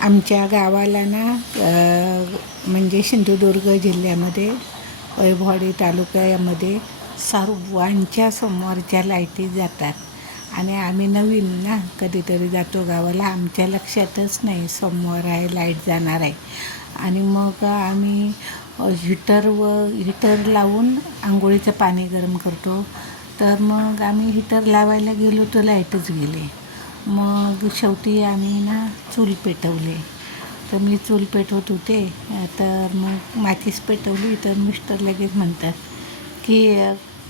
आमच्या गावाला ना म्हणजे सिंधुदुर्ग जिल्ह्यामध्ये वैभववाडी तालुक्यामध्ये सर्वांच्या समोरच्या लाईटी जातात आणि आम्ही नवीन ना कधीतरी जातो गावाला, आमच्या लक्षातच नाही समोर आहे लाईट जाणार आहे. आणि मग आम्ही हीटर लावून आंघोळीचं पाणी गरम करतो. तर मग आम्ही हीटर लावायला गेलो तर लाईटच गेली. मग शेवटी आम्ही ना चूल पेटवले. तर मी चूल पेटवत होते, तर मग माचीस पेटवली. तर मिस्टर लगेच म्हणतात की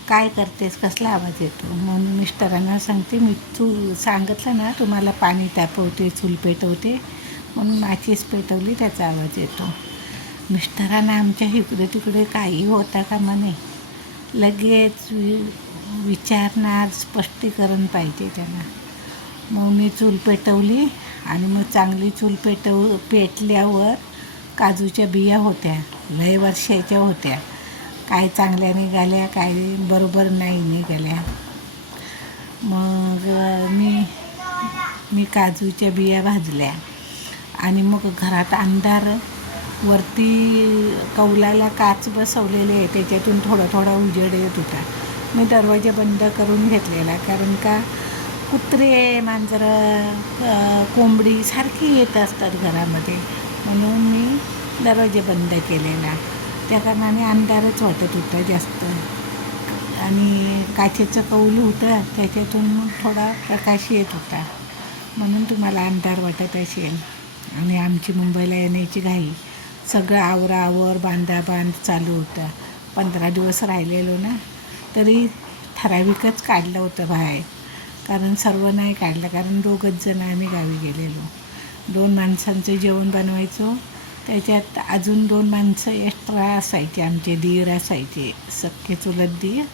काय करतेस, कसला आवाज येतो. म्हणून मिस्टरांना सांगते, मी सांगितलं ना तुम्हाला पाणी तापवते, चूल पेटवते, म्हणून माचीस पेटवली त्याचा आवाज येतो. मिस्टरांना आमच्या इकडे तिकडे काही होता कामा नाही, लगेच विचारणार, स्पष्टीकरण पाहिजे त्यांना. मग मी चूल पेटवली आणि मग चांगली चूल पेटल्यावर काजूच्या बिया होत्या, लय वर्षाच्या होत्या. काय चांगल्या निघाल्या, काय बरोबर नाही निघाल्या. मग मी काजूच्या बिया भाजल्या आणि मग घरात अंधार, वरती कौलाला काच बसवलेले आहे, त्याच्यातून थोडा थोडा उजेड येत होता. मी दरवाजा बंद करून घेतलेला, कारण का कुत्रे, मांजरं, कोंबडी सारखी येत असतात घरामध्ये, म्हणून मी दरवाजा बंद केलेला. त्या कारणाने अंधारच वाटत होता जास्त. आणि काचेचं कौल होतं, त्याच्यातून थोडा प्रकाश येत होता, म्हणून तुम्हाला अंधार वाटत असेल. आणि आमची मुंबईला येण्याची घाई, सगळं आवरावर बांधाबांध चालू होतं. 15 दिवस राहिलेलो ना, तरी ठराविकच काढलं होतं बाहेर, कारण सर्व नाही काढलं, कारण 2 जण आम्ही गावी गेलेलो. 2 माणसांचं जेवण बनवायचो, त्याच्यात अजून 2 माणसं एक्स्ट्रा असायचे, आमचे दीर असायचे, सख्खे चुलत दीर,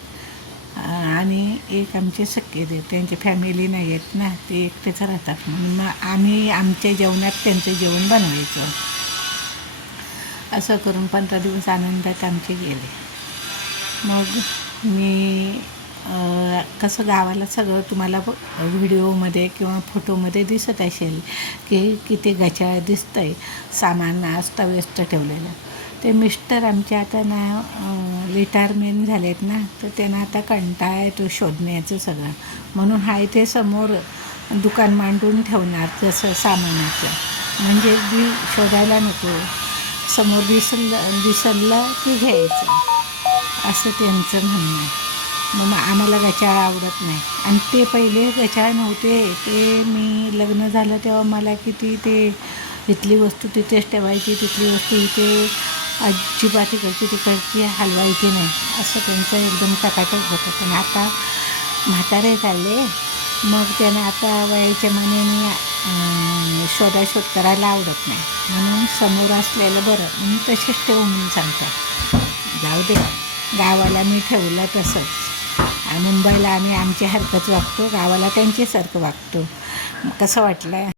आणि एक आमचे सख्खे दीर. त्यांची फॅमिली नाही आहेत ना, ते एकटेच राहतात, म्हणून मग आम्ही आमच्या जेवणात त्यांचं जेवण बनवायचो. असं करून 15 दिवस आनंदात आमचे गेले. मग मी कसं गावाला सगळं तुम्हाला व्हिडिओमध्ये किंवा फोटोमध्ये दिसत असेल की किती गचाळ दिसतं आहे, सामान अस्ताव्यस्त ठेवलेलं. ते मिस्टर आमच्या आता ना रिटायरमेंट झालेत ना, तर त्यांना आता कंटाळा येतो शोधण्याचं सगळं, म्हणून हा इथे समोर दुकान मांडून ठेवणार जसं सामानाचं, म्हणजे शोधायला नको, समोर दिसलं की घ्यायचं, असं त्यांचं म्हणणं आहे. मग आम्हाला गचाळ आवडत नाही. आणि ते पहिले गचाळ नव्हते, ते मी लग्न झालं तेव्हा मला किती ते इथली वस्तू तिथेच ठेवायची, तिथली वस्तू इथे, अजिबात तिकडची हलवायची नाही, असं त्यांचं एकदम टकाटक होतं. पण आता म्हातारे झाले, मग त्यांना आता वयाच्या मानाने शोधाशोध करायला आवडत नाही, म्हणून समोर असलेलं बरं, म्हणून तसेच ठेवून म्हणून सांगतात. जाऊ दे, गावाला मी ठेवलं तसंच. मुंबईला आम्ही आमच्यासारखंच वागतो, गावाला त्यांच्यासारखं वागतो. कसं वाटलं?